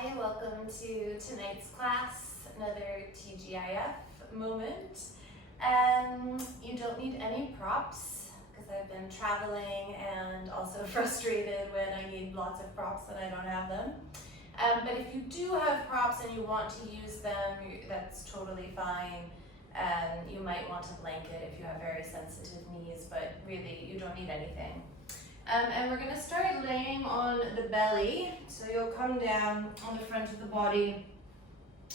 Hi, welcome to tonight's class, another TGIF moment. You don't need any props because I've been traveling and also frustrated when I need lots of props and I don't have them. But if you do have props and you want to use them, that's totally fine. You might want a blanket if you have very sensitive knees, but really you don't need anything. And we're going to start laying on the belly. So you'll come down on the front of the body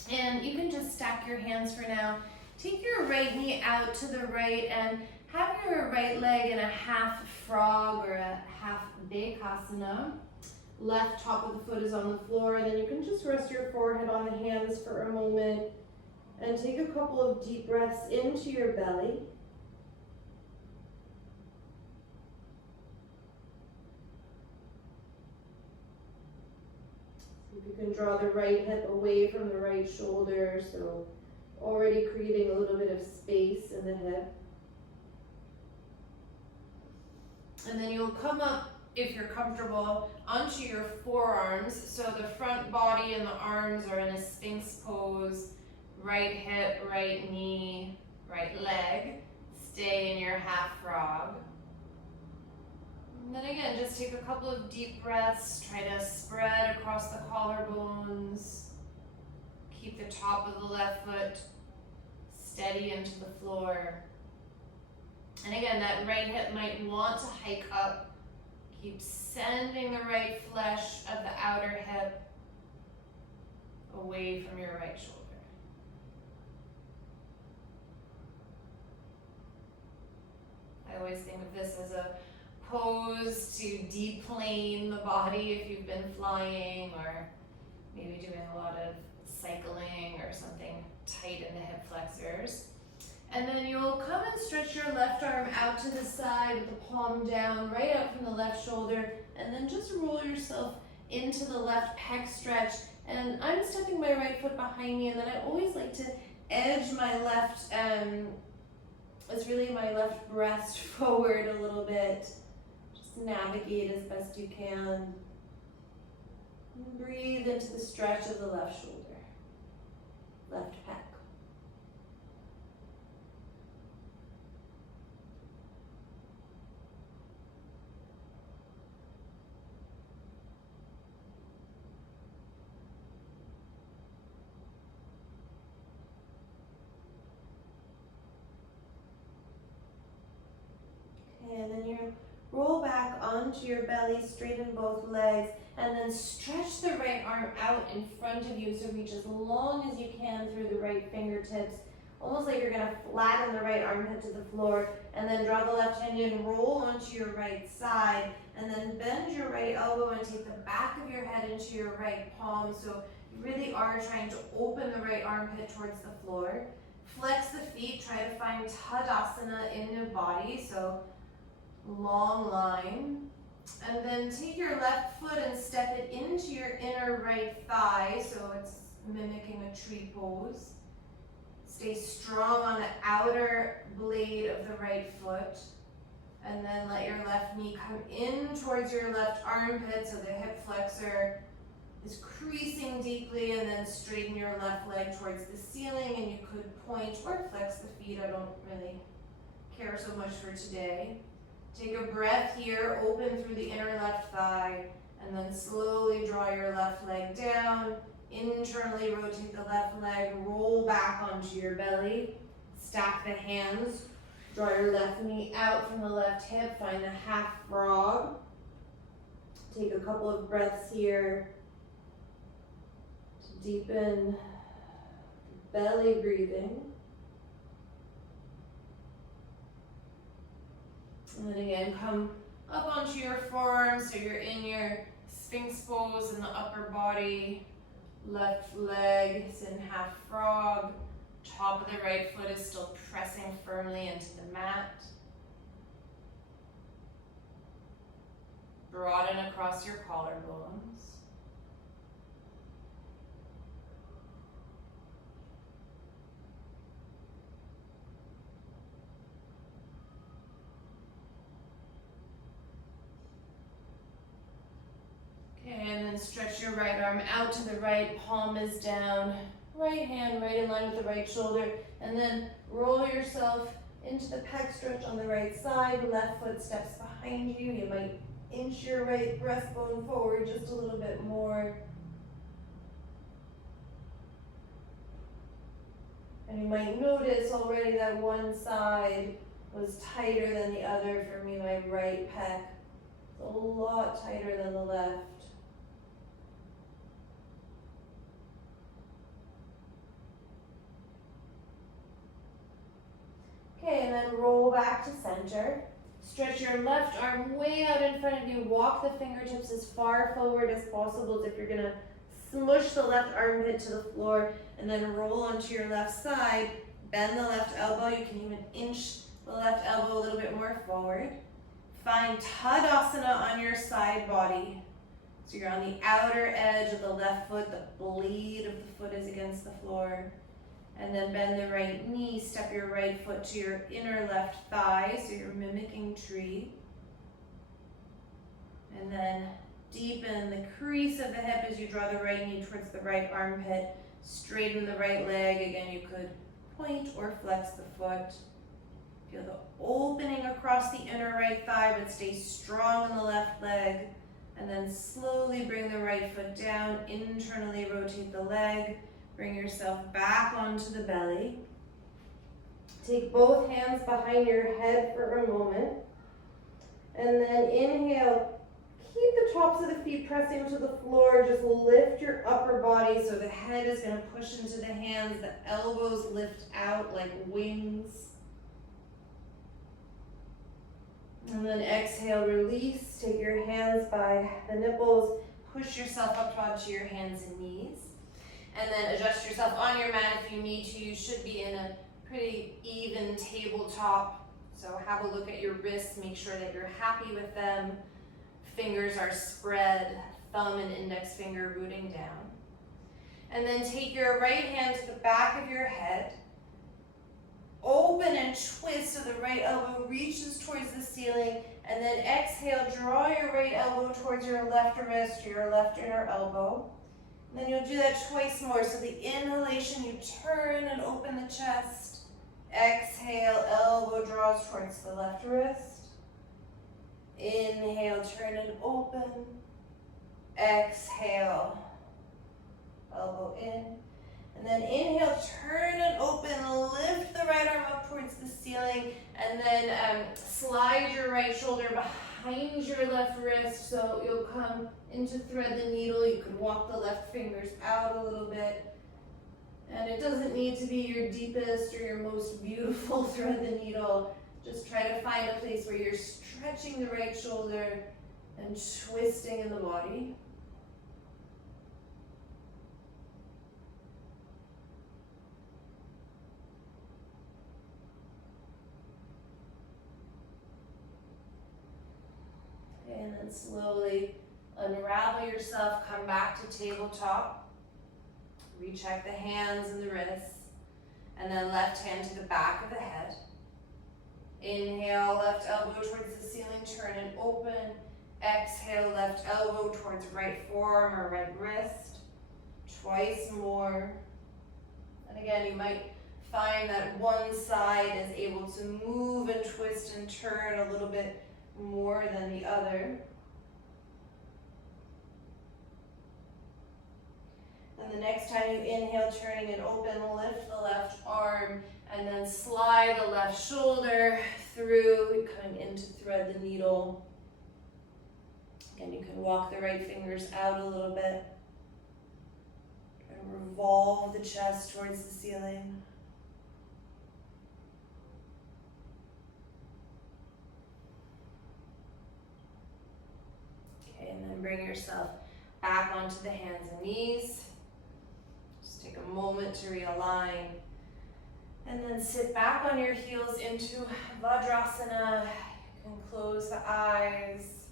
and you can just stack your hands for now. Take your right knee out to the right and have your right leg in a half frog or a half bekasana. Left top of the foot is on the floor. Then you can just rest your forehead on the hands for a moment and take a couple of deep breaths into your belly. You can draw the right hip away from the right shoulder, so already creating a little bit of space in the hip. And then you'll come up, if you're comfortable, onto your forearms. So the front body and the arms are in a Sphinx pose. Right hip, right knee, right leg. Stay in your half frog. And then again, just take a couple of deep breaths. Try to spread across the collarbones. Keep the top of the left foot steady into the floor. And again, that right hip might want to hike up. Keep sending the right flesh of the outer hip away from your right shoulder. I always think of this as a pose to deplane the body if you've been flying or maybe doing a lot of cycling or something tight in the hip flexors. And then you'll come and stretch your left arm out to the side with the palm down, right up from the left shoulder, and then just roll yourself into the left pec stretch. And I'm stepping my right foot behind me, and then I always like to edge my left, it's really my left breast forward a little bit. Just navigate as best you can. And breathe into the stretch of the left shoulder, left pec. And then you roll back onto your belly, straighten both legs, and then stretch the right arm out in front of you. So reach as long as you can through the right fingertips, almost like you're going to flatten the right armpit to the floor, and then draw the left hand in, roll onto your right side, and then bend your right elbow and take the back of your head into your right palm. So you really are trying to open the right armpit towards the floor. Flex the feet, try to find Tadasana in the body. So long line, and then take your left foot and step it into your inner right thigh, so it's mimicking a tree pose. Stay strong on the outer blade of the right foot, and then let your left knee come in towards your left armpit, so the hip flexor is creasing deeply, and then straighten your left leg towards the ceiling, and you could point or flex the feet. I don't really care so much for today. Take a breath here, open through the inner left thigh, and then slowly draw your left leg down. Internally rotate the left leg, roll back onto your belly. Stack the hands, draw your left knee out from the left hip, find the half frog. Take a couple of breaths here to deepen belly breathing. And then again, come up onto your forearms, so you're in your Sphinx pose in the upper body. Left leg is in half frog. Top of the right foot is still pressing firmly into the mat. Broaden across your collarbones. and then stretch your right arm out to the right, palm is down, right hand right in line with the right shoulder, and then roll yourself into the pec stretch on the right side, left foot steps behind you. You might inch your right breastbone forward just a little bit more. And you might notice already that one side was tighter than the other. For me, my right pec is a lot tighter than the left. Okay, and then roll back to center. Stretch your left arm way out in front of you. Walk the fingertips as far forward as possible as if you're gonna smush the left armpit to the floor, and then roll onto your left side. Bend the left elbow. You can even inch the left elbow a little bit more forward. Find Tadasana on your side body. So you're on the outer edge of the left foot. The blade of the foot is against the floor. And then bend the right knee. Step your right foot to your inner left thigh. So you're mimicking tree. And then deepen the crease of the hip as you draw the right knee towards the right armpit. Straighten the right leg. Again, you could point or flex the foot. Feel the opening across the inner right thigh, but stay strong in the left leg. And then slowly bring the right foot down. Internally rotate the leg. Bring yourself back onto the belly. Take both hands behind your head for a moment. And then inhale. Keep the tops of the feet pressing to the floor. Just lift your upper body so the head is going to push into the hands. The elbows lift out like wings. And then exhale, release. Take your hands by the nipples. Push yourself up onto your hands and knees. And then adjust yourself on your mat if you need to. You should be in a pretty even tabletop. So have a look at your wrists. Make sure that you're happy with them. Fingers are spread, thumb and index finger rooting down. And then take your right hand to the back of your head. Open and twist so the right elbow reaches towards the ceiling. And then exhale, draw your right elbow towards your left wrist or your left inner elbow. And then you'll do that twice more. So the inhalation, you turn and open the chest. Exhale, elbow draws towards the left wrist. Inhale, turn and open. Exhale, elbow in. And then inhale, turn and open. Lift the right arm up towards the ceiling. And then slide your right shoulder behind your left wrist. So you'll come into thread the needle. You can walk the left fingers out a little bit. And it doesn't need to be your deepest or your most beautiful thread the needle. Just try to find a place where you're stretching the right shoulder and twisting in the body. And then slowly unravel yourself, come back to tabletop. Recheck the hands and the wrists. And then left hand to the back of the head. Inhale, left elbow towards the ceiling, turn and open. Exhale, left elbow towards right forearm or right wrist. Twice more. And again, you might find that one side is able to move and twist and turn a little bit more than the other. And the next time you inhale, turning and open, lift the left arm and then slide the left shoulder through, coming in to thread the needle. Again, you can walk the right fingers out a little bit. Try to revolve the chest towards the ceiling. Okay, and then bring yourself back onto the hands and knees. Just take a moment to realign. And then sit back on your heels into Vajrasana. You can close the eyes.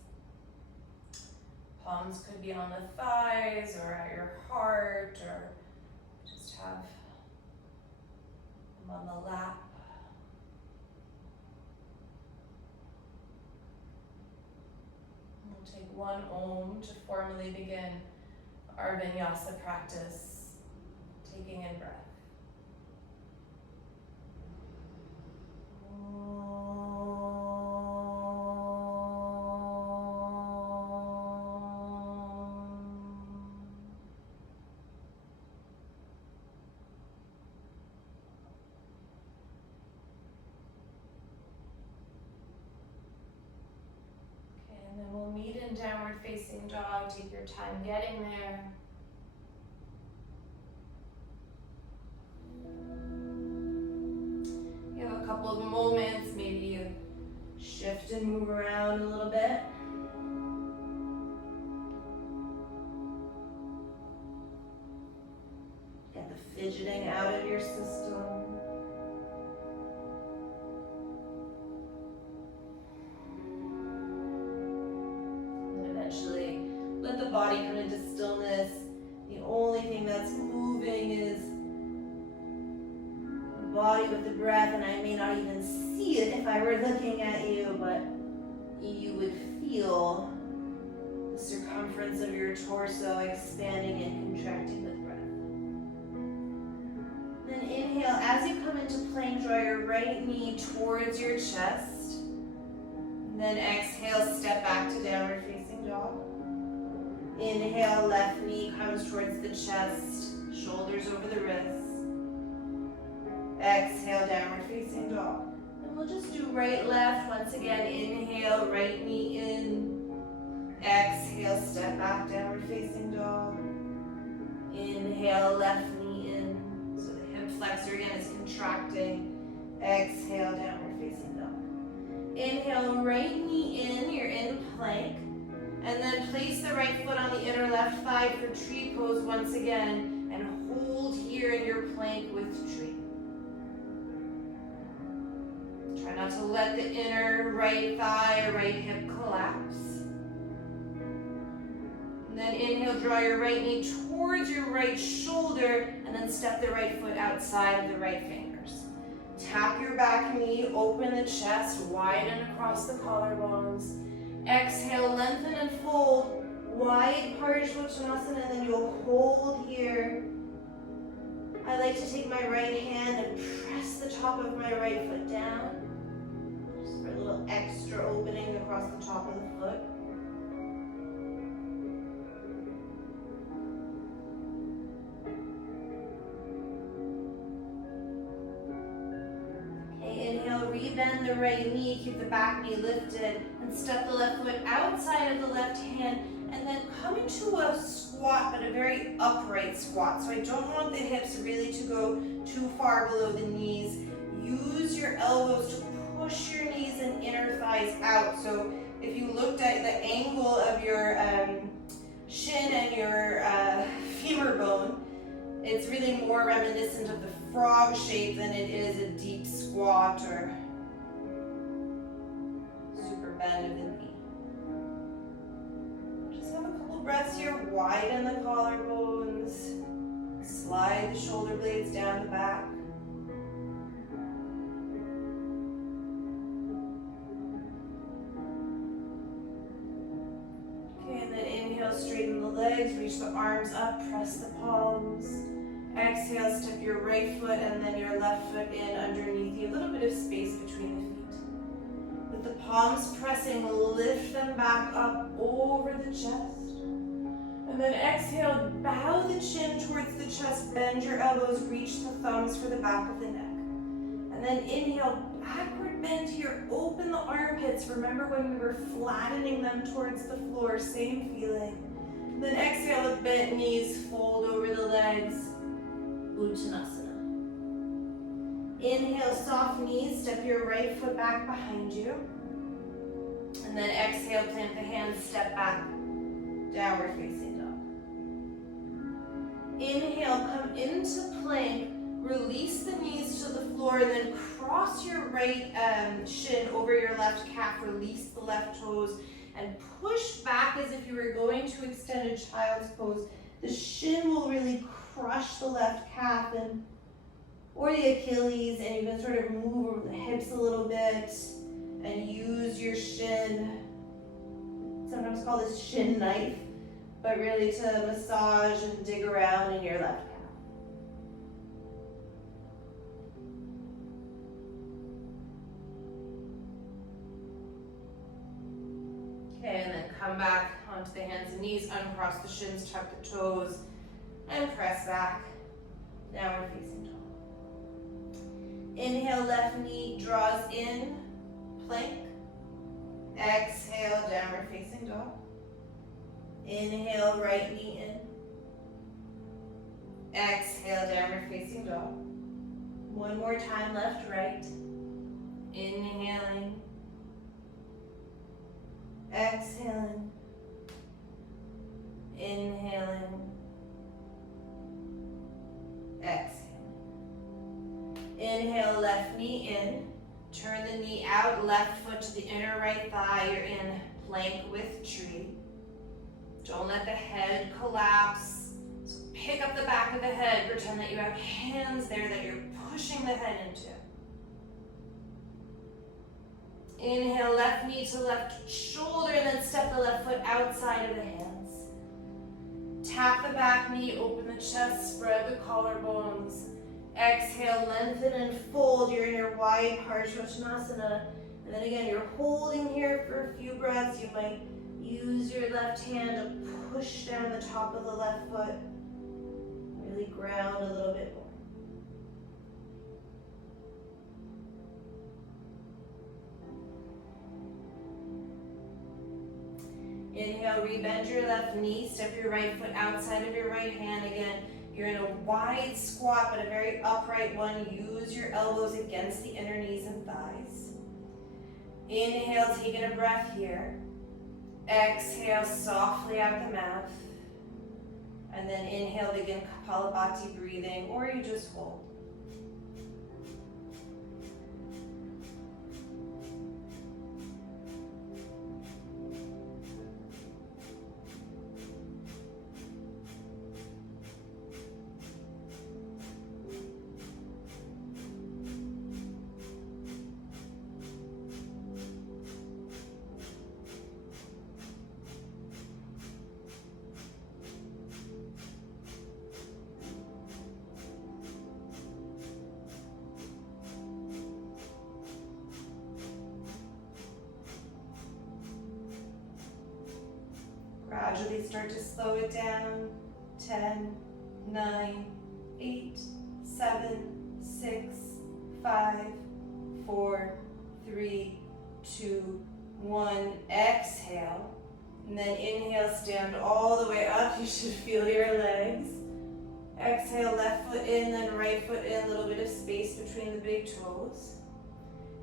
Palms could be on the thighs or at your heart, or just have them on the lap. We'll take one Om to formally begin our vinyasa practice, taking in breath. And then we'll meet in downward facing dog. Take your time getting there. You have a couple of moments, maybe you shift and move around a little bit. Get the fidgeting out of your system. Let the body come into stillness. The only thing that's moving is the body with the breath, and I may not even see it if I were looking at you, but you would feel the circumference of your torso expanding and contracting with breath. Then inhale, as you come into plank, draw your right knee towards your chest. And then exhale, step back to downward facing dog. Inhale, left knee comes towards the chest, shoulders over the wrists. Exhale, downward facing dog. And we'll just do right, left. Once again, inhale, right knee in. Exhale, step back, downward facing dog. Inhale, left knee in. So the hip flexor again is contracting. Exhale, downward facing dog. Inhale, right knee in, you're in plank. And then place the right foot on the inner left thigh for tree pose once again, and hold here in your plank with tree. Try not to let the inner right thigh or right hip collapse. And then inhale, draw your right knee towards your right shoulder, and then step the right foot outside of the right fingers. Tap your back knee, open the chest, widen across the collarbones. Exhale, lengthen and fold, wide Parsvottanasana, and then you'll hold here. I like to take my right hand and press the top of my right foot down, just for a little extra opening across the top of the foot. Rebend the right knee, keep the back knee lifted, and step the left foot outside of the left hand, and then come into a squat, but a very upright squat. So I don't want the hips really to go too far below the knees. Use your elbows to push your knees and inner thighs out. So if you looked at the angle of your shin and your femur bone, it's really more reminiscent of the frog shape than it is a deep squat or super bend of the knee. Just have a couple breaths here. Widen the collarbones. Slide the shoulder blades down the back. Okay, and then inhale, straighten the legs, reach the arms up, press the palms. Exhale, step your right foot and then your left foot in underneath you. A little bit of space between the feet. With the palms pressing, lift them back up over the chest. And then exhale, bow the chin towards the chest, bend your elbows, reach the thumbs for the back of the neck. And then inhale, backward bend here, open the armpits. Remember when we were flattening them towards the floor, same feeling. And then exhale, the bent knees, fold over the legs. Uttanasana. Inhale, soft knees, step your right foot back behind you. And then exhale, plant the hands, step back, downward facing dog. Inhale, come into plank, release the knees to the floor, and then cross your right shin over your left calf, release the left toes, and push back as if you were going to extend a child's pose. The shin will really crush the left calf or the Achilles, and you can sort of move over the hips a little bit and use your shin sometimes called a shin knife, but really to massage and dig around in your left calf. Okay, and then come back onto the hands and knees, uncross the shins, tuck the toes, and press back, downward facing dog. Inhale, left knee draws in, plank. Exhale, downward facing dog. Inhale, right knee in. Exhale, downward facing dog. One more time, left, right. Inhaling. Exhaling. Inhaling. Exhaling. Inhale, left knee in. Turn the knee out, left foot to the inner right thigh. You're in plank with tree. Don't let the head collapse. So pick up the back of the head. Pretend that you have hands there that you're pushing the head into. Inhale, left knee to left shoulder, and then step the left foot outside of the hands. Tap the back knee, open the chest, spread the collarbones. Exhale, lengthen and fold. You're in your wide Parsvottanasana. And then again, you're holding here for a few breaths. You might use your left hand to push down the top of the left foot. Really ground a little bit more. Inhale, rebend your left knee. Step your right foot outside of your right hand. Again, you're in a wide squat, but a very upright one. Use your elbows against the inner knees and thighs. Inhale, taking a breath here. Exhale, softly out the mouth. And then inhale, begin Kapalabhati breathing, or you just hold. Gradually start to slow it down. 10, 9, 8, 7, 6, 5, 4, 3, 2, 1. Exhale. And then inhale, stand all the way up. You should feel your legs. Exhale, left foot in, then right foot in. A little bit of space between the big toes.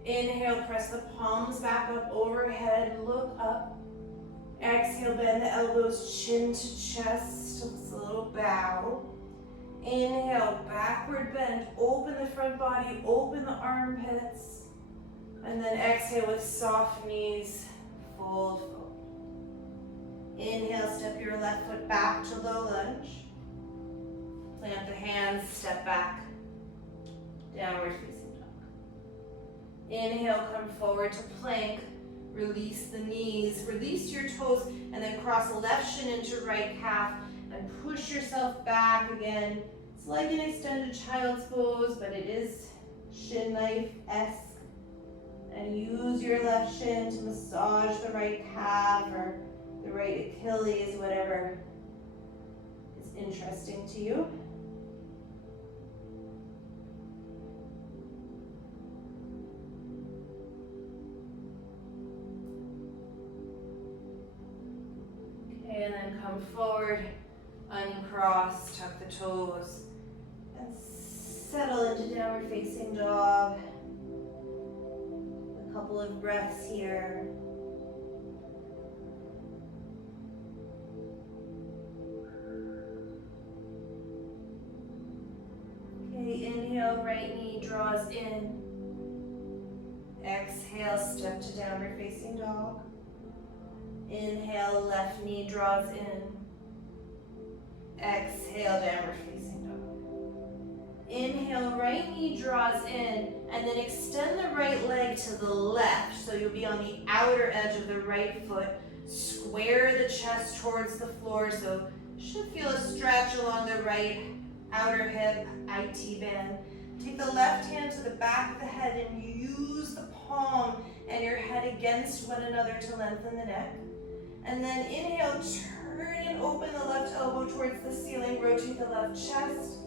Inhale, press the palms back up overhead. Look up. Exhale, bend the elbows, chin to chest, just a little bow. Inhale, backward bend, open the front body, open the armpits. And then exhale with soft knees, fold forward. Inhale, step your left foot back to low lunge. Plant the hands, step back, downward facing dog. Inhale, come forward to plank. Release the knees, release your toes, and then cross left shin into right calf and push yourself back again. It's like an extended child's pose, but it is shin knife-esque. And use your left shin to massage the right calf or the right Achilles, whatever is interesting to you. And then come forward, uncross, tuck the toes, and settle into downward facing dog. A couple of breaths here. Okay, inhale, right knee draws in. Exhale, step to downward facing dog. Inhale, left knee draws in. Exhale, downward facing dog. Inhale, right knee draws in, and then extend the right leg to the left, so you'll be on the outer edge of the right foot. Square the chest towards the floor, so should feel a stretch along the right outer hip, IT band. Take the left hand to the back of the head and use the palm and your head against one another to lengthen the neck. And then inhale, turn and open the left elbow towards the ceiling, rotate the left chest.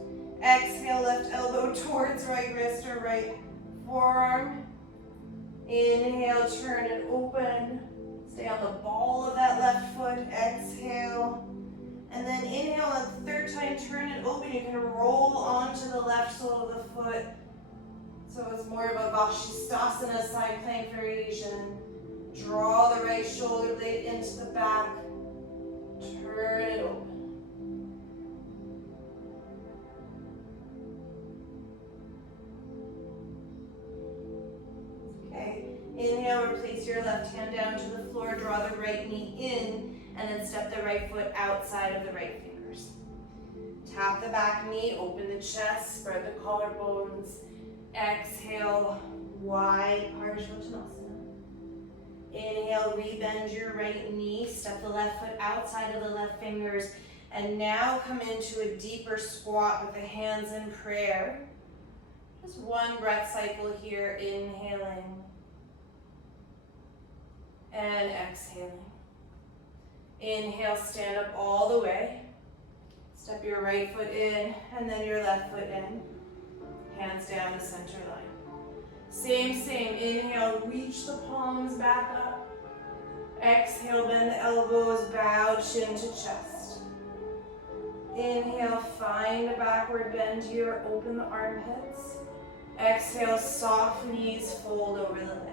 Exhale, left elbow towards right wrist or right forearm. Inhale, turn and open. Stay on the ball of that left foot. Exhale. And then inhale, and the third time, turn and open. You can roll onto the left sole of the foot. So it's more of a Vashisthasana side plank variation. Draw the right shoulder blade into the back. Turn it open. Okay. Inhale, replace your left hand down to the floor. Draw the right knee in. And then step the right foot outside of the right fingers. Tap the back knee, open the chest, spread the collarbones. Exhale, wide Parshvottanasana. Inhale, rebend your right knee, step the left foot outside of the left fingers, and now come into a deeper squat with the hands in prayer. Just one breath cycle here, inhaling and exhaling. Inhale, stand up all the way. Step your right foot in and then your left foot in. Hands down the center line. Same. Inhale, reach the palms back up. Exhale, bend the elbows, bow chin to chest. Inhale, find a backward bend here, open the armpits. Exhale, soft knees, fold over the legs.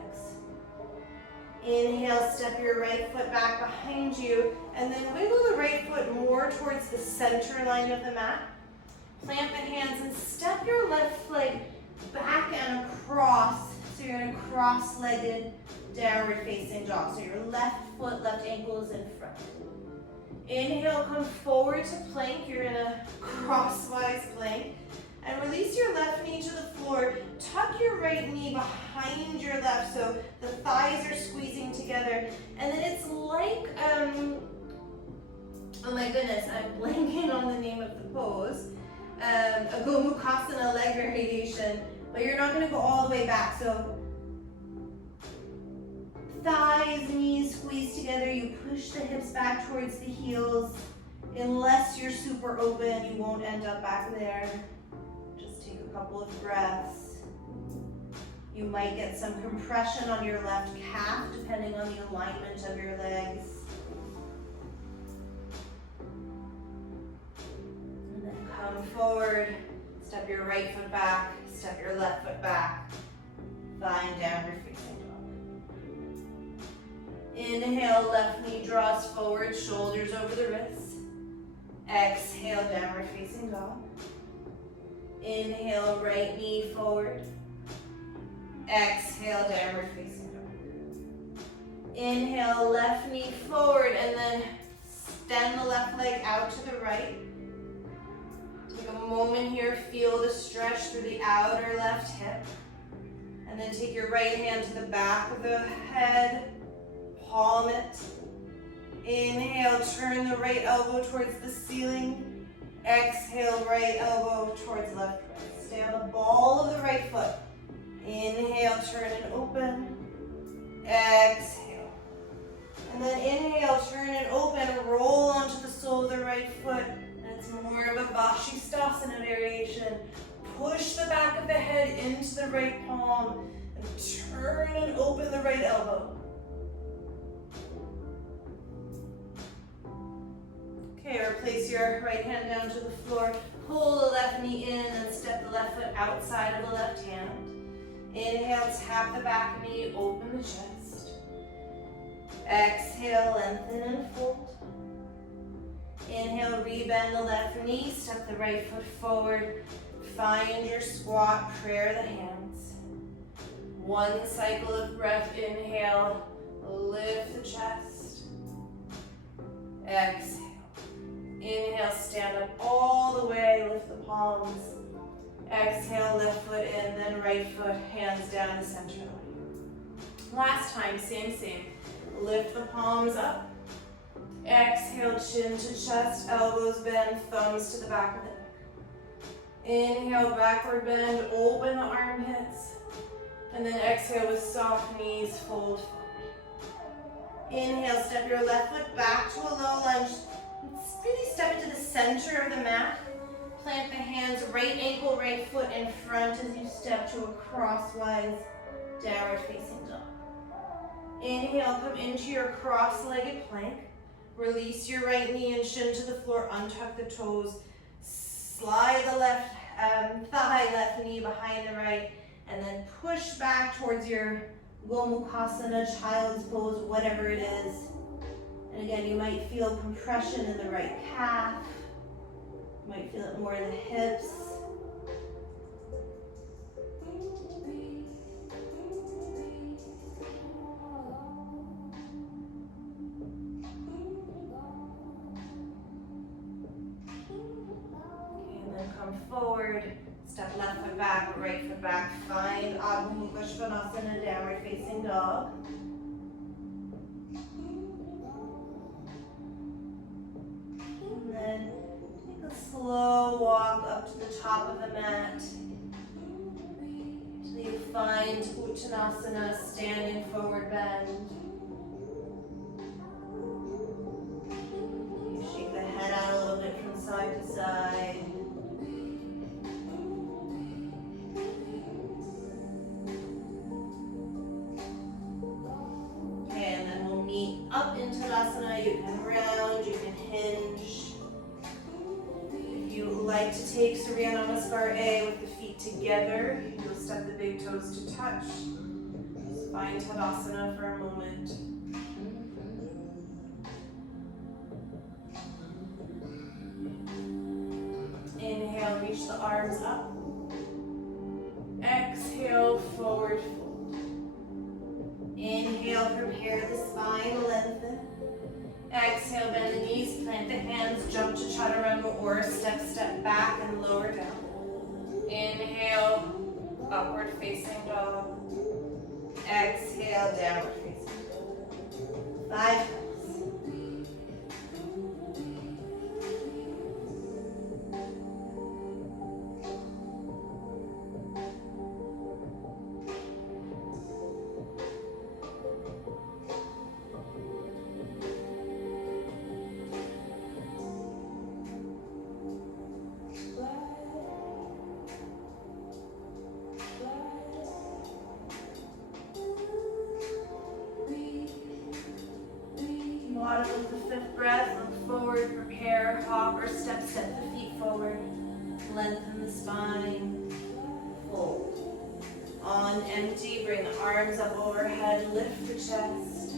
Inhale, step your right foot back behind you, and then wiggle the right foot more towards the center line of the mat. Plant the hands and step your left leg back and across. So you're in a cross-legged downward facing dog. So your left foot, left ankle is in front. Inhale, come forward to plank. You're in a crosswise plank. And release your left knee to the floor. Tuck your right knee behind your left so the thighs are squeezing together. And then it's like, oh my goodness, I'm blanking on the name of the pose. A Gomukhasana leg variation, but you're not gonna go all the way back. So thighs, knees squeeze together. You push the hips back towards the heels. Unless you're super open, you won't end up back there. Couple of breaths. You might get some compression on your left calf depending on the alignment of your legs. And then come forward, step your right foot back, step your left foot back. Find downward facing dog. Inhale, left knee draws forward, shoulders over the wrists. Exhale, downward facing dog. Inhale, right knee forward. Exhale, downward facing dog. Inhale, left knee forward, and then extend the left leg out to the right. Take a moment here, feel the stretch through the outer left hip. And then take your right hand to the back of the head, palm it. Inhale, turn the right elbow towards the ceiling. Exhale, right elbow towards left wrist. Stay on the ball of the right foot. Inhale, turn and open. Exhale. And then inhale, turn and open. Roll onto the sole of the right foot. And it's more of a Vashisthasana variation. Push the back of the head into the right palm. And turn and open the right elbow. Okay, replace your right hand down to the floor. Pull the left knee in and step the left foot outside of the left hand. Inhale, tap the back knee, open the chest. Exhale, lengthen and fold. Inhale, rebend the left knee, step the right foot forward. Find your squat, prayer the hands. One cycle of breath, inhale, lift the chest. Exhale. Inhale, stand up all the way, lift the palms. Exhale, left foot in, then right foot, hands down the center line. Last time, same. Lift the palms up, Exhale, chin to chest, elbows bend, thumbs to the back of the neck. Inhale, backward bend, open the armpits. And then exhale with soft knees, fold forward. Inhale, step your left foot back to a low lunge. Really step into the center of the mat. Plant the hands, right ankle, right foot in front as you step to a crosswise downward facing dog. Inhale, come into your cross-legged plank. Release your right knee and shin to the floor, untuck the toes. Slide the left thigh, left knee behind the right, and then push back towards your Gomukhasana, child's pose, whatever it is. And again, you might feel compression in the right calf. You might feel it more in the hips. Forward, step left foot back, right foot back, find Adho Mukha Svanasana, downward facing dog. And then take a slow walk up to the top of the mat till you find Uttanasana, standing forward bend. You shake the head out a little bit from side to side. Up into Tadasana, you can round, you can hinge. If you like to take Surya Namaskar A with the feet together, you'll step the big toes to touch. Just find Tadasana for a moment. Inhale, reach the arms up. Exhale, forward fold. Inhale, prepare the spine, lengthen. Exhale, bend the knees, plant the hands, jump to Chaturanga or step back and lower down. Inhale, upward facing dog. Exhale, downward facing dog. 5 times. With the 5th breath, look forward, prepare, hop or step the feet forward, lengthen the spine, fold. On empty, bring the arms up overhead, lift the chest,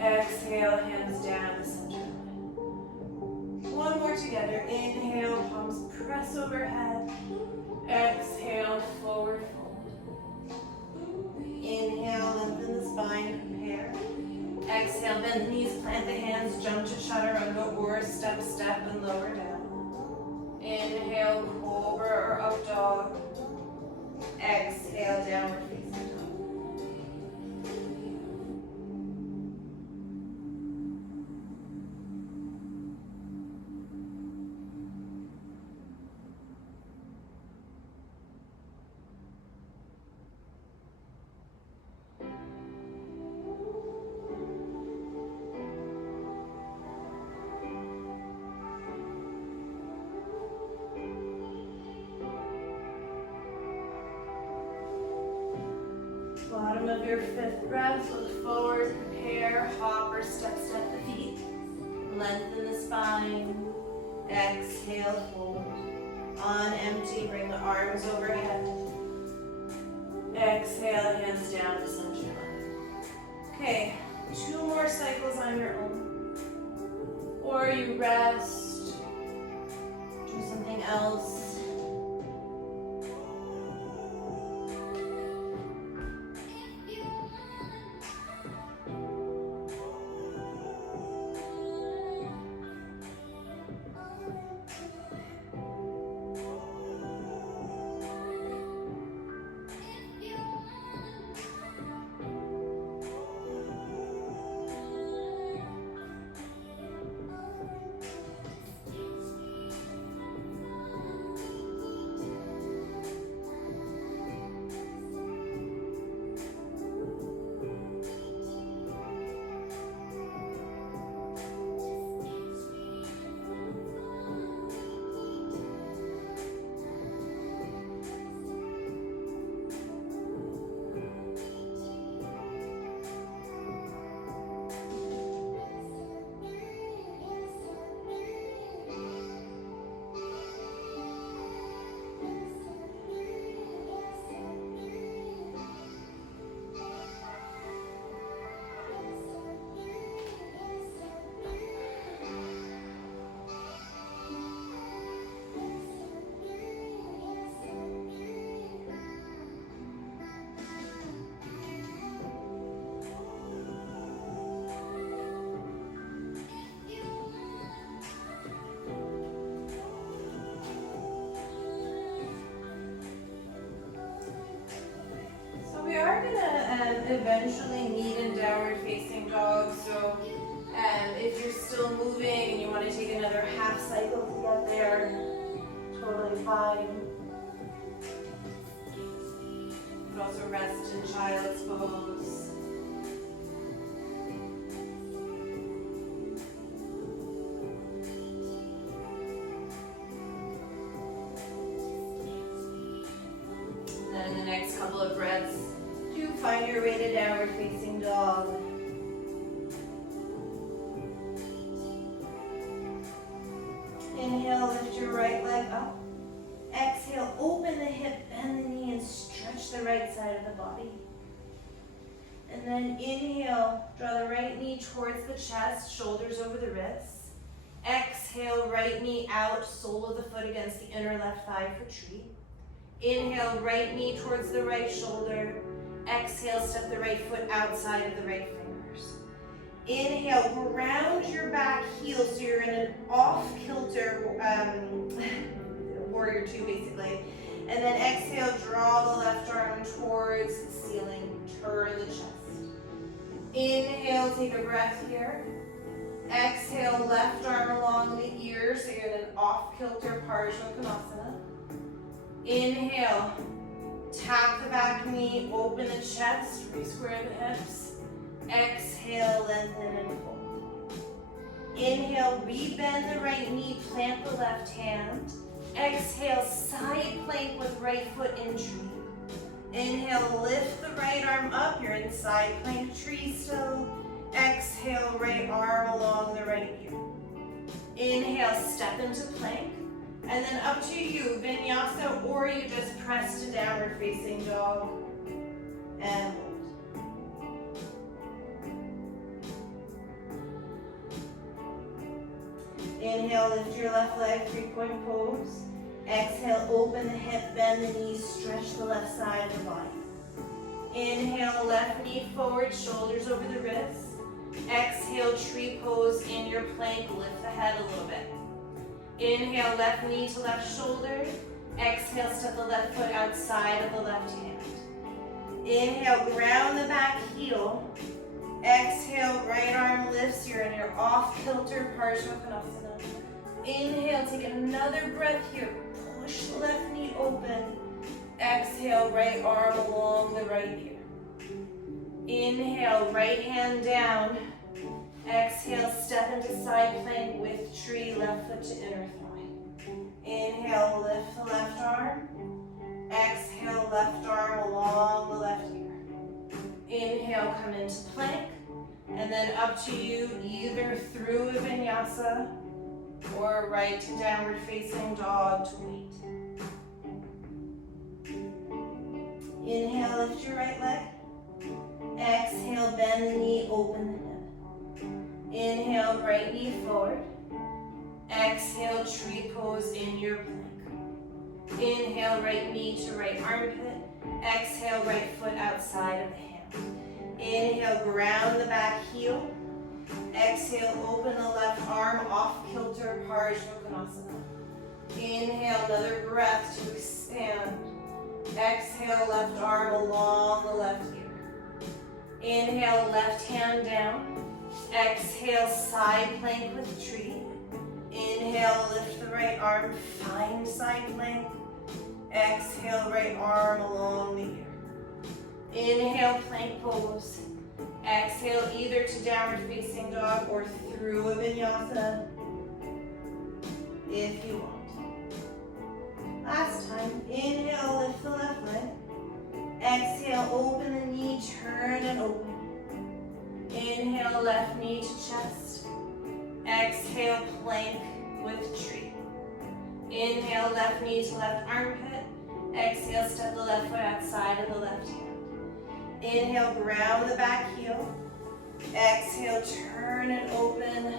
exhale, hands down the center line. One more together, inhale, palms press overhead, exhale, forward fold. Inhale, lengthen the spine, prepare. Exhale, bend the knees, plant the hands, jump to Chaturanga or step and lower down. Inhale, cobra or up dog. Exhale, downward facing dog. Bottom of your 5th breath, look forward, prepare, hop or step the feet. Lengthen the spine. Exhale, fold. On empty, bring the arms overhead. Exhale, hands down to center line. Okay, 2 more cycles on your own. Or you rest, do something else. eventually meet in downward facing dog. So if you're still moving and you want to take another half cycle to get there, totally fine. You could also rest in child's pose. Then in the next couple of breaths, do find your way to downward facing dog. Inhale, lift your right leg up. Exhale, open the hip, bend the knee, and stretch the right side of the body. And then inhale, draw the right knee towards the chest, shoulders over the wrists. Exhale, right knee out, sole of the foot against the inner left thigh for tree. Inhale, right knee towards the right shoulder. Exhale, step the right foot outside of the right fingers. Inhale, ground your back heel so you're in an off-kilter warrior two basically. And then exhale, draw the left arm towards the ceiling, turn the chest. Inhale, take a breath here. Exhale, left arm along the ear so you're in an off-kilter Parsvakonasana. Inhale, tap the back knee, open the chest, re-square the hips. Exhale, lengthen and fold. Inhale, rebend the right knee, plant the left hand. Exhale, side plank with right foot in tree. Inhale, lift the right arm up, you're in side plank tree still. Exhale, right arm along the right ear. Inhale, step into plank. And then up to you, vinyasa, or you just press to downward facing dog and hold. Inhale, lift your left leg, three-point pose. Exhale, open the hip, bend the knees, stretch the left side of the body. Inhale, left knee forward, shoulders over the wrists. Exhale, tree pose in your plank, lift the head a little bit. Inhale, left knee to left shoulder. Exhale, step the left foot outside of the left hand. Inhale, ground the back heel. Exhale, right arm lifts. You're in your off-kilter Parsvakonasana. Inhale, take another breath here. Push the left knee open. Exhale, right arm along the right ear. Inhale, right hand down. Exhale, step into side plank with tree, left foot to inner thigh. Inhale, lift the left arm. Exhale, left arm along the left ear. Inhale, come into plank. And then up to you, either through a vinyasa or right to downward facing dog to wait. Inhale, lift your right leg. Exhale, bend the knee, open the hip. Inhale, right knee forward. Exhale, tree pose in your plank. Inhale, right knee to right armpit. Exhale, right foot outside of the hand. Inhale, ground the back heel. Exhale, open the left arm, off-kilter Parsvakonasana. Inhale, another breath to expand. Exhale, left arm along the left ear. Inhale, left hand down. Exhale, side plank with tree. Inhale, lift the right arm, find side plank. Exhale, right arm along the ear. Inhale, plank pose. Exhale, either to downward facing dog or through a vinyasa if you want. Last time, inhale, lift the left leg. Exhale, open the knee, turn and open. Inhale, left knee to chest. Exhale, plank with tree. Inhale, left knee to left armpit. Exhale, step the left foot outside of the left hand. Inhale, ground the back heel. Exhale, turn and open.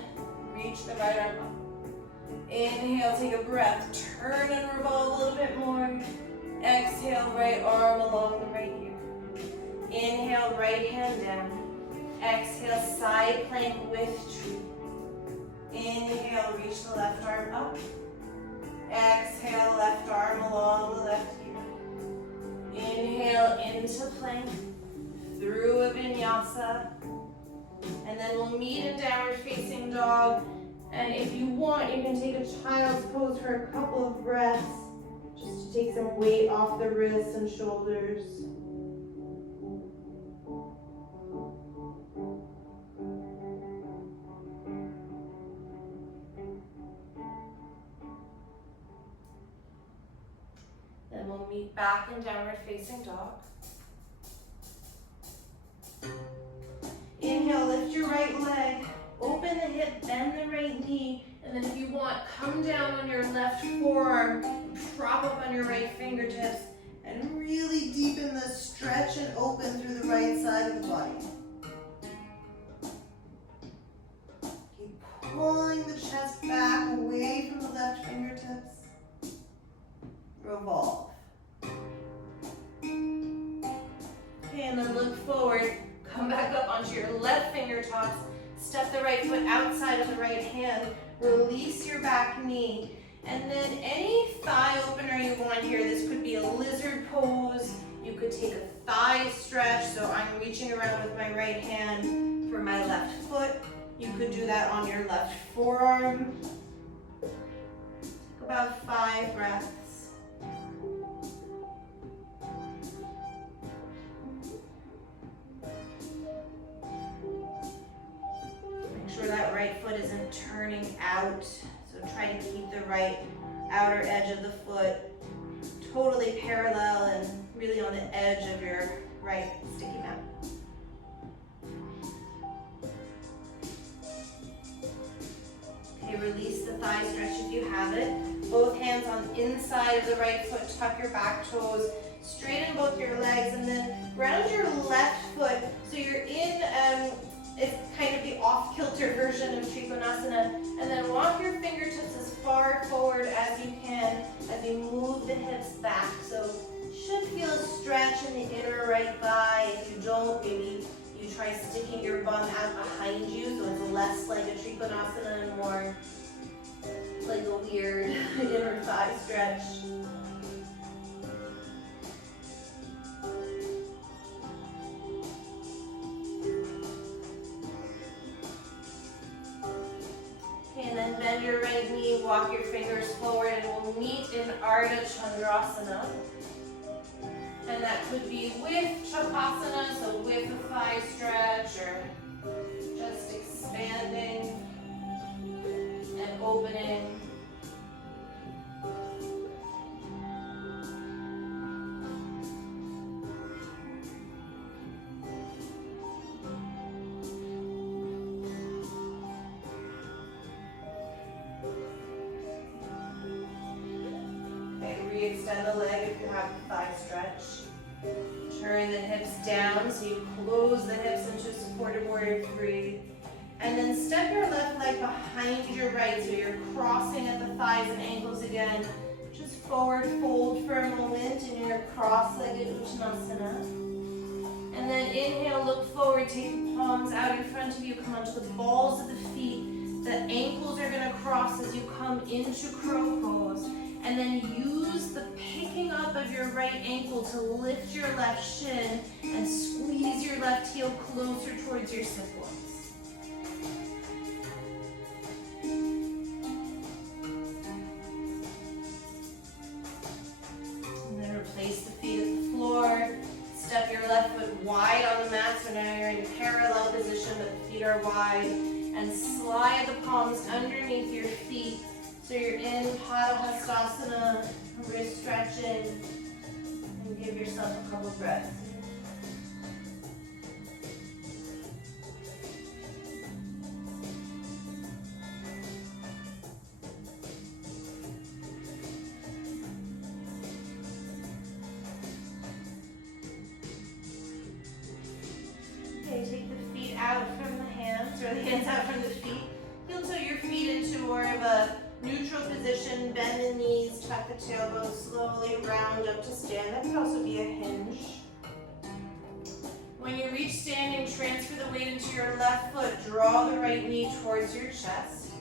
Reach the right arm up. Inhale, take a breath. Turn and revolve a little bit more. Exhale, right arm along the right ear. Inhale, right hand down. Exhale, side plank with tree. Inhale, reach the left arm up. Exhale, left arm along the left ear. Inhale, into plank. Through And if you want, you can take a child's pose for a couple of breaths, just to take some weight off the wrists and shoulders. Then we'll meet back in downward facing dog. Inhale, lift your right leg, open the hip, bend the right knee, and then if you want, come down on your left forearm, prop up on your right fingertips, and really deepen the stretch and open through the right side of the body. Keep pulling the chest back away from the left fingertips. Revolve. Okay, and then look forward. Come back up onto your left fingertips. Step the right foot outside of the right hand. Release your back knee. And then any thigh opener you want here, this could be a lizard pose. You could take a thigh stretch. So I'm reaching around with my right hand for my left foot. You could do that on your left forearm. Take about 5 breaths. Sure that right foot isn't turning out, so try to keep the right outer edge of the foot totally parallel and really on the edge of your right sticky mat. Okay, release the thigh stretch if you have it. Both hands on the inside of the right foot, tuck your back toes, straighten both your legs, and then ground your left foot so you're in it's kind of the off-kilter version of Trikonasana. And then walk your fingertips as far forward as you can as you move the hips back. So you should feel a stretch in the inner right thigh. If you don't, maybe you try sticking your bum out behind you so it's less like a Trikonasana and more like a weird inner thigh stretch. And then bend your right knee, walk your fingers forward, and we'll meet in Ardha Chandrasana. And that could be with Chakasana, so with a thigh stretch, or just expanding and opening. Extend the leg if you have a thigh stretch. Turn the hips down so you close the hips into supported warrior 3. And then step your left leg behind your right so you're crossing at the thighs and ankles again. Just forward fold for a moment in your cross-legged Uttanasana. And then inhale, look forward, take the palms out in front of you, come onto the balls of the feet. The ankles are going to cross as you come into crow pose. And then use the picking up of your right ankle to lift your left shin and squeeze your left heel closer towards your sit bones. And then replace the feet at the floor. Step your left foot wide on the mat, so now you're in parallel position, but the feet are wide. And slide the palms underneath your feet. So you're in Padahastasana, wrist stretching, and give yourself a couple breaths. Okay, take the feet out from the hands, or the hands out from the feet. Heel toe your feet into more of a neutral position, bend the knees, tuck the tailbone, slowly round up to stand. That could also be a hinge. When you reach standing, transfer the weight into your left foot. Draw the right knee towards your chest.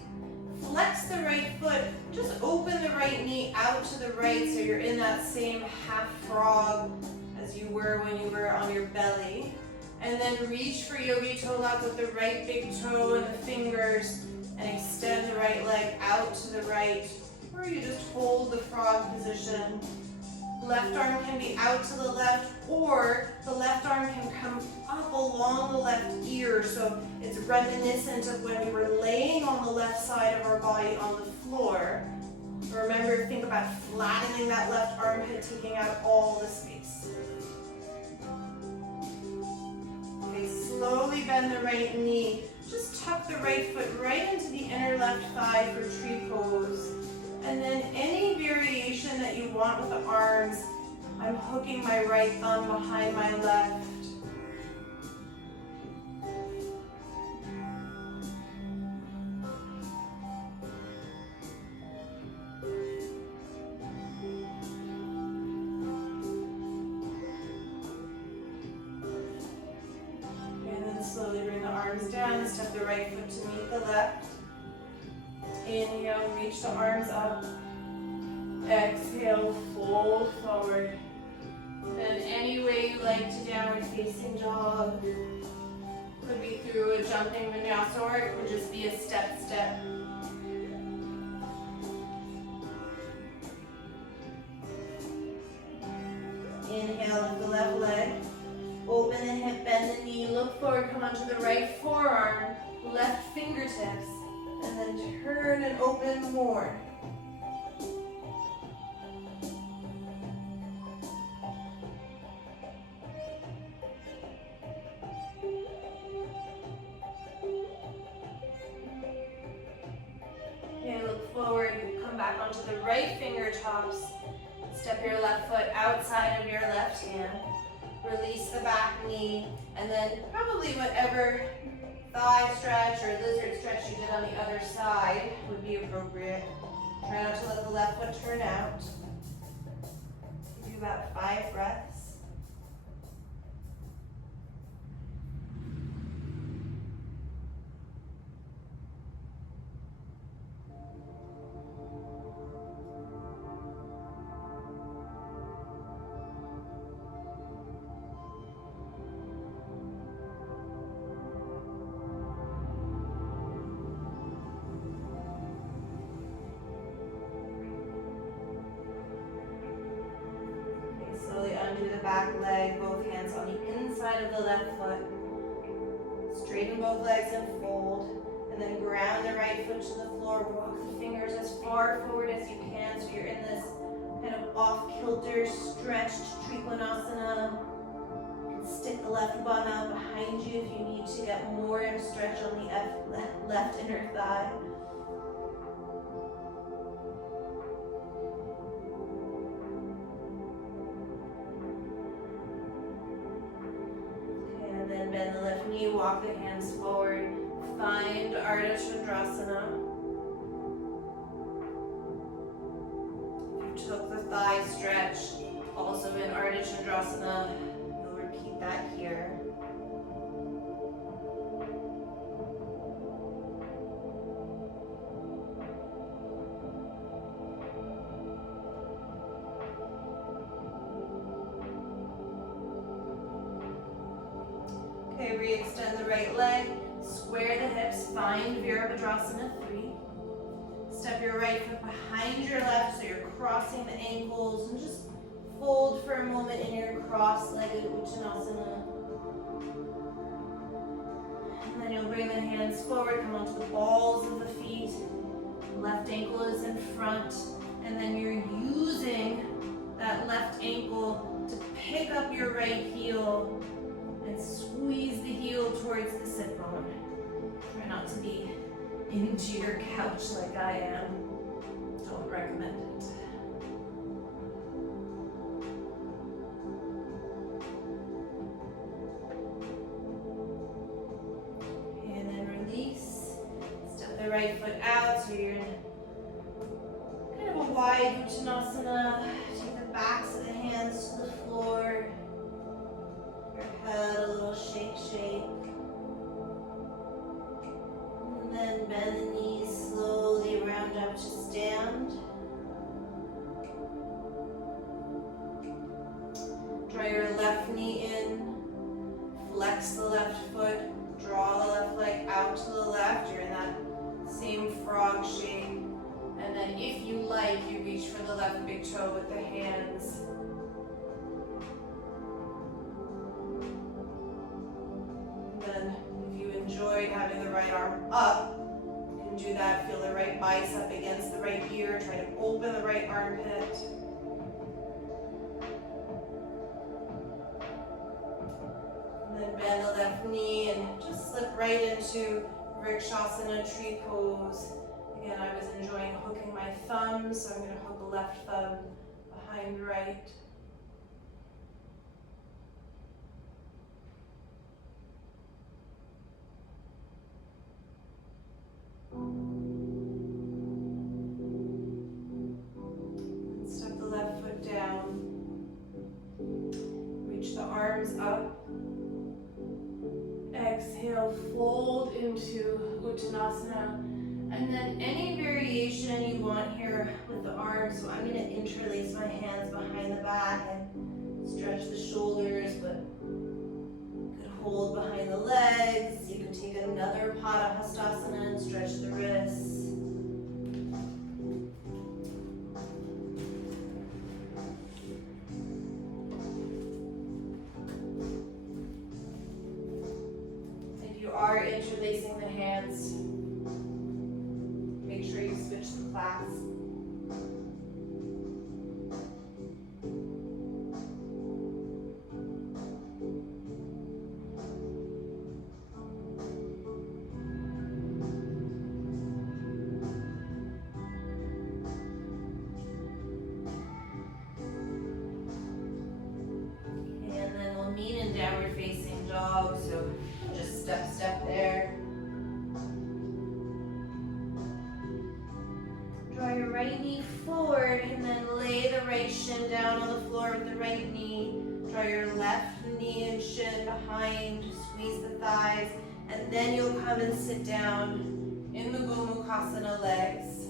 Flex the right foot. Just open the right knee out to the right so you're in that same half frog as you were when you were on your belly. And then reach for Yogi Toe Lock with the right big toe and the fingers. and extend the right leg out to the right, or you just hold the frog position. Left arm can be out to the left, or the left arm can come up along the left ear, so it's reminiscent of when we were laying on the left side of our body on the floor. Remember, think about flattening that left armpit, taking out all the space. Okay, slowly bend the right knee. Just tuck the right foot right into the inner left thigh for tree pose. And then any variation that you want with the arms, I'm hooking my right thumb behind my left. And then slowly bring the arms down and step the right foot to meet the left. Inhale, reach the arms up. Exhale, fold forward. Then any way you like to downward facing dog. Could be through a jumping vinyasa, or it could just be a step. Inhale, lift the left leg. Open the hip, bend the knee, look forward, come onto the right forearm, left fingertips. And then turn and open more. Okay, look forward, come back onto the right fingertips. Step your left foot outside of your left hand. Release the back knee, and then probably whatever thigh stretch or lizard stretch you did on the other side would be appropriate. Try not to let the left foot turn out. Do about 5 breaths. Undo the back leg, both hands on the inside of the left foot. Straighten both legs and fold. And then ground the right foot to the floor. Walk the fingers as far forward as you can, so you're in this kind of off-kilter, stretched Trikonasana. You can stick the left bum out behind you if you need to get more of a stretch on the left inner thigh. Bend the left knee, walk the hands forward. Find Ardha Chandrasana. If you took the thigh stretch, also in Ardha Chandrasana, you'll repeat that here. Okay, re-extend the right leg, square the hips, find Virabhadrasana 3. Step your right foot behind your left so you're crossing the ankles, and just fold for a moment in your cross-legged Uttanasana. And then you'll bring the hands forward, come onto the balls of the feet. Left ankle is in front, and then you're using that left ankle to pick up your right heel and squeeze the heel towards the sit bone. Try not to be into your couch like I am. Don't recommend it. And then release. Step the right foot out so you're in kind of a wide Uttanasana. Take the backs of the hands to the floor. Your head a little shake. And then bend the knees, slowly round up to stand. Draw your left knee in, flex the left foot, draw the left leg out to the left. You're in that same the left big toe with the hands. And then if you enjoyed having the right arm up, you can do that. Feel the right bicep against the right ear. Try to open the right armpit. And then bend the left knee and just slip right into Vrikshasana, tree pose. Again, I was enjoying hooking my thumbs, so I'm going to hook the left thumb behind the right. And step the left foot down. Reach the arms up. Exhale, fold into Uttanasana. And then any variation you want here with the arms. So I'm going to interlace my hands behind the back and stretch the shoulders, but you could hold behind the legs. You can take another Padahastasana and stretch the wrists. If you are interlacing the hands, make sure you switch the clasp. And then we'll meet in downward facing dog, so just step there. Draw your right knee forward and then lay the right shin down on the floor with the right knee. Draw your left knee and shin behind, squeeze the thighs, and then you'll come and sit down in the Gomukhasana legs.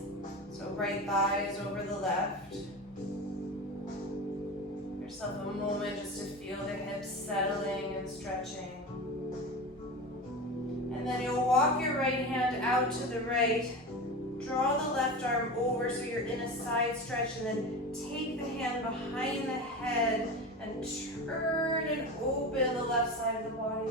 So right thigh is over the left. Give yourself a moment just to feel the hips settling and stretching. And then you'll walk your right hand out to the right. Draw the left arm over so you're in a side stretch, and then take the hand behind the head and turn and open the left side of the body.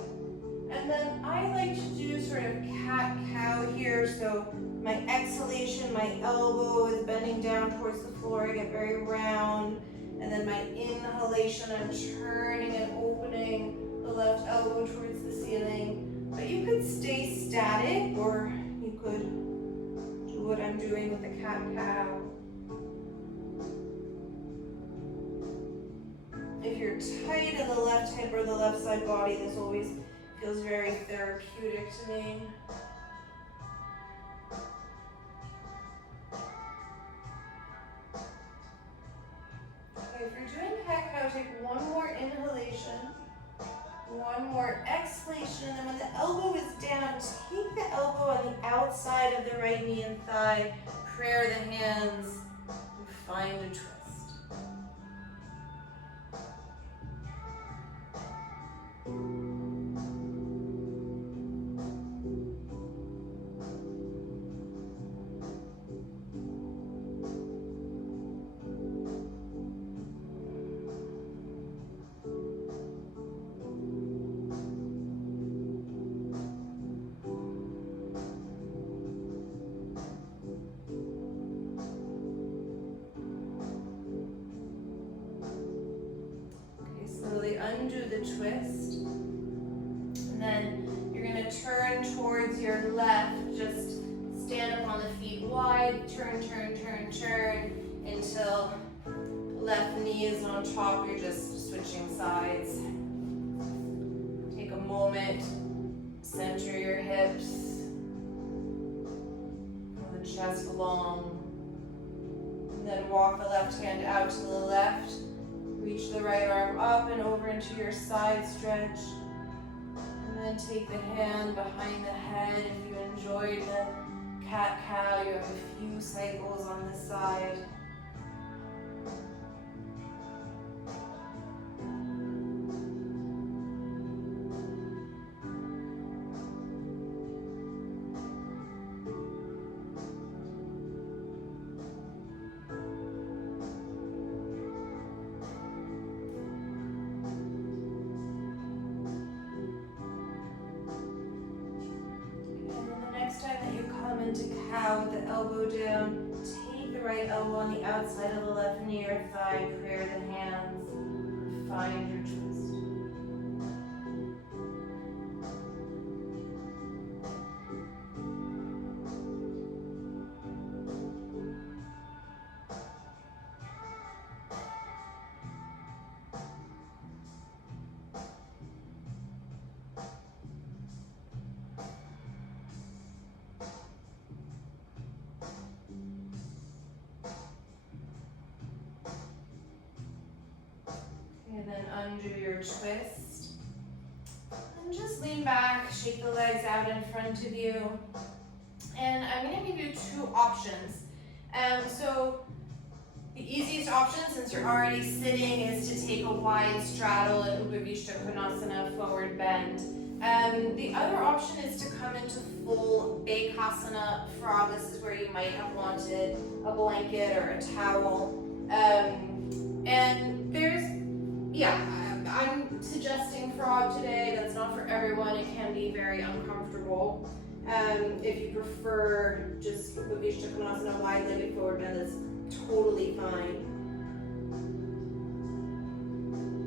And then I like to do sort of cat-cow here. So my exhalation, my elbow is bending down towards the floor. I get very round. And then my inhalation, I'm turning and opening the left elbow towards the ceiling. But you could stay static, or you could what I'm doing with the cat-cow. If you're tight in the left hip or the left side body, this always feels very therapeutic to me. Okay, if you're doing cat-cow, take one more inhalation. One more exhalation, and then when the elbow is down, take the elbow on the outside of the right knee and thigh, prayer the hands, and find a twist. Undo the twist, and then you're going to turn towards your left. Just stand up on the feet wide, turn until left knee is on top. You're just switching sides. Take a moment, center your hips, pull the chest long, and then walk the left hand out to the left. Reach the right arm up and over into your side stretch. And then take the hand behind the head. If you enjoyed the cat-cow, you have a few cycles on this side. elbow down. Take the right elbow on the outside of the left knee or thigh. Prayer the hands. Find your twist. And then undo your twist. And just lean back, shake the legs out in front of you. And I'm going to give you two options. So the easiest option, since you're already sitting, is to take a wide straddle in Upavishta Konasana, forward bend. The other option is to come into full Bakasana frog. This is where you might have wanted a blanket or a towel. And there's, I'm suggesting frog today. That's not for everyone. It can be very uncomfortable. If you prefer just Upavishta Konasana, wide-legged forward bend, that's totally fine.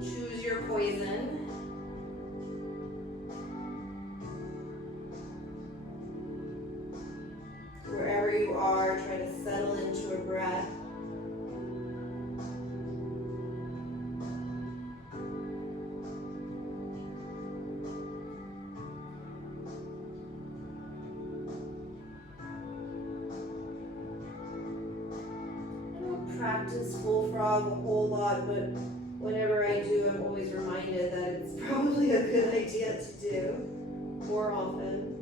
Choose your poison. Wherever you are, try to settle into a breath. Practice full frog a whole lot, but whenever I do, I'm always reminded that it's probably a good idea to do more often.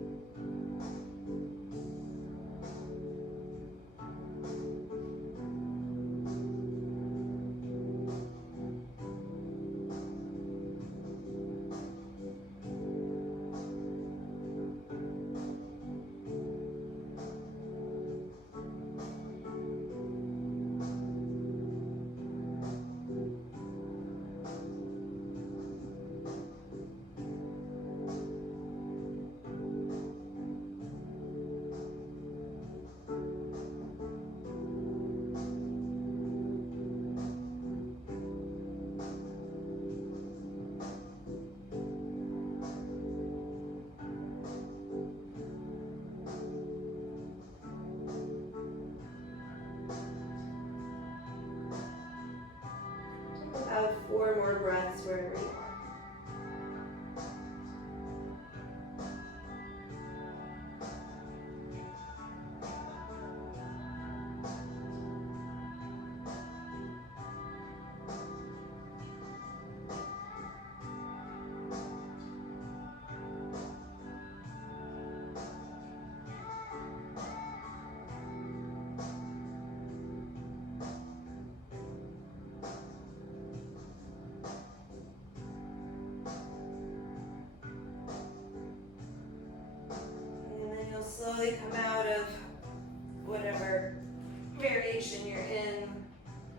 About 4 more breaths wherever you are. Slowly come out of whatever variation you're in.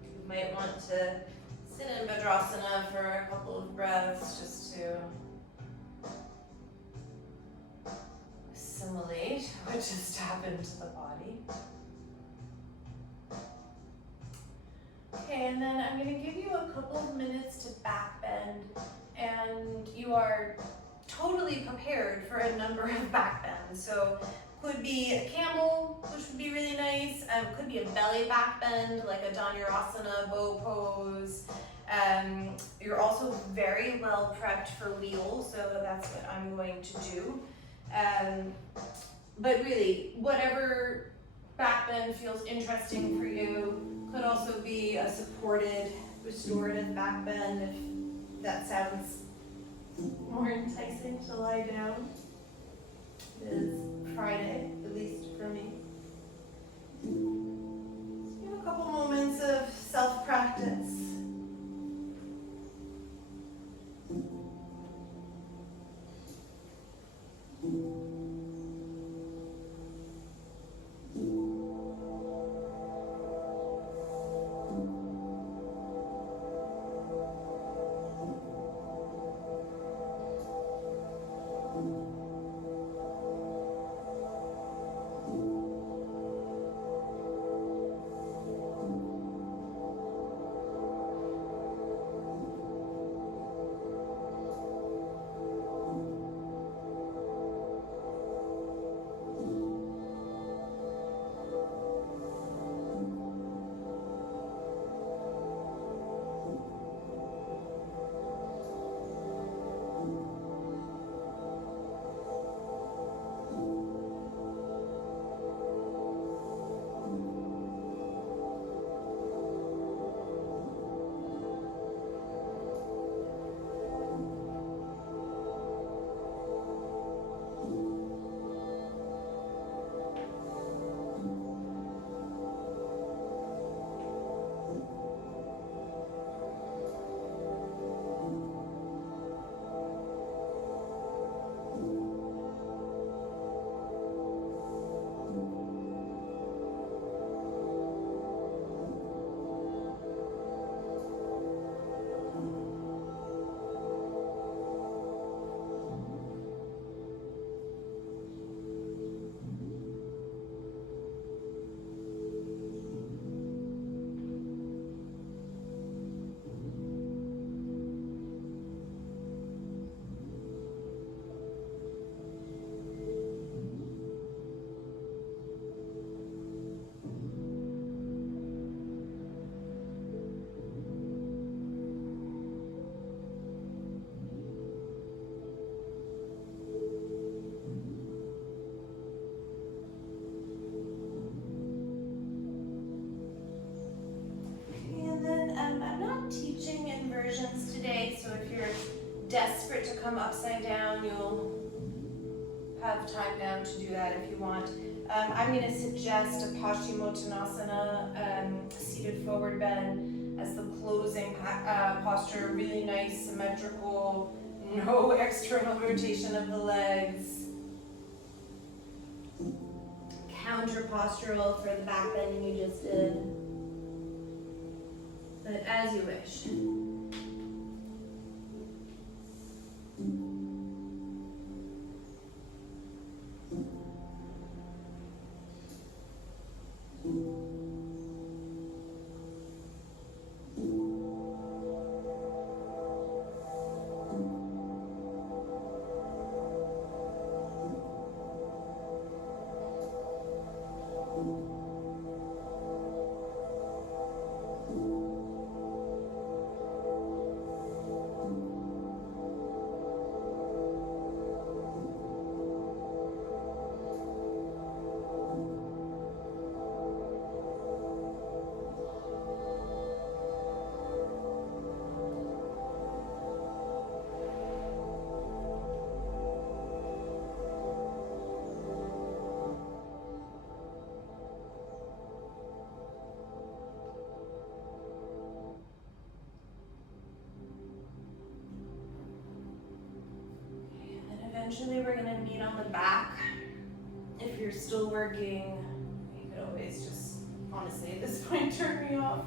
You might want to sit in Vajrasana for a couple of breaths just to assimilate what just happened to the body. Okay, and then I'm going to give you a couple of minutes to back bend, and you are totally prepared for a number of back bends. So could be a camel, which would be really nice. Could be a belly back bend, like a Dhanurasana, bow pose. You're also very well prepped for wheel, so that's what I'm going to do. But really, whatever back bend feels interesting for you. Could also be a supported, restorative back bend if that sounds more enticing to lie down. It is Friday, at least for me. So have a couple moments of self-practice. not teaching inversions today, so if you're desperate to come upside down, you'll have time now to do that if you want. I'm going to suggest a Paschimottanasana, seated forward bend, as the closing posture. Really nice, symmetrical, no external rotation of the legs. Counter postural for the back bending you just did. But as you wish. Eventually we're going to meet on the back. If you're still working, you could always just, honestly at this point, turn me off.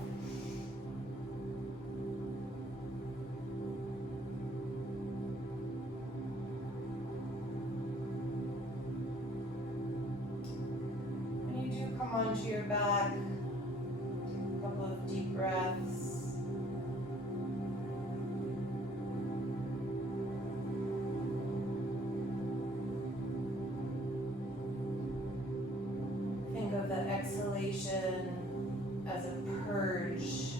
When you do come onto your back, take a couple of deep breaths. Think of the exhalation as a purge.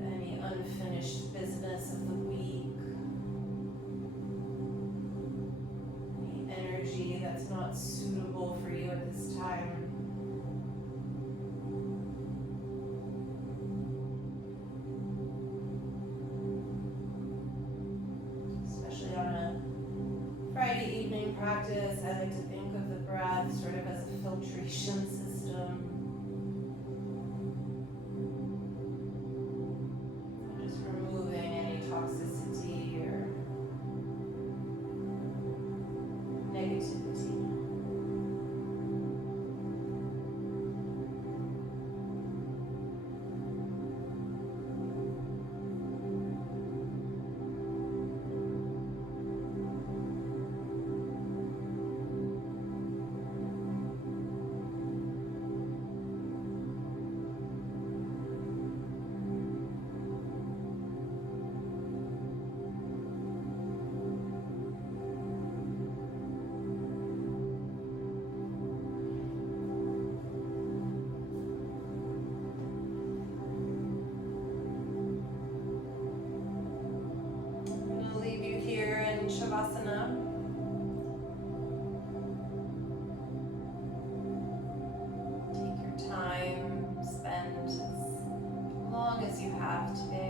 Any unfinished business of the week. Any energy that's not suitable for you at this time. Especially on a Friday evening practice, I like to think of the breath sort of as a filtration system. Just removing any toxicity or negativity. Shavasana. Take your time, spend as long as you have today.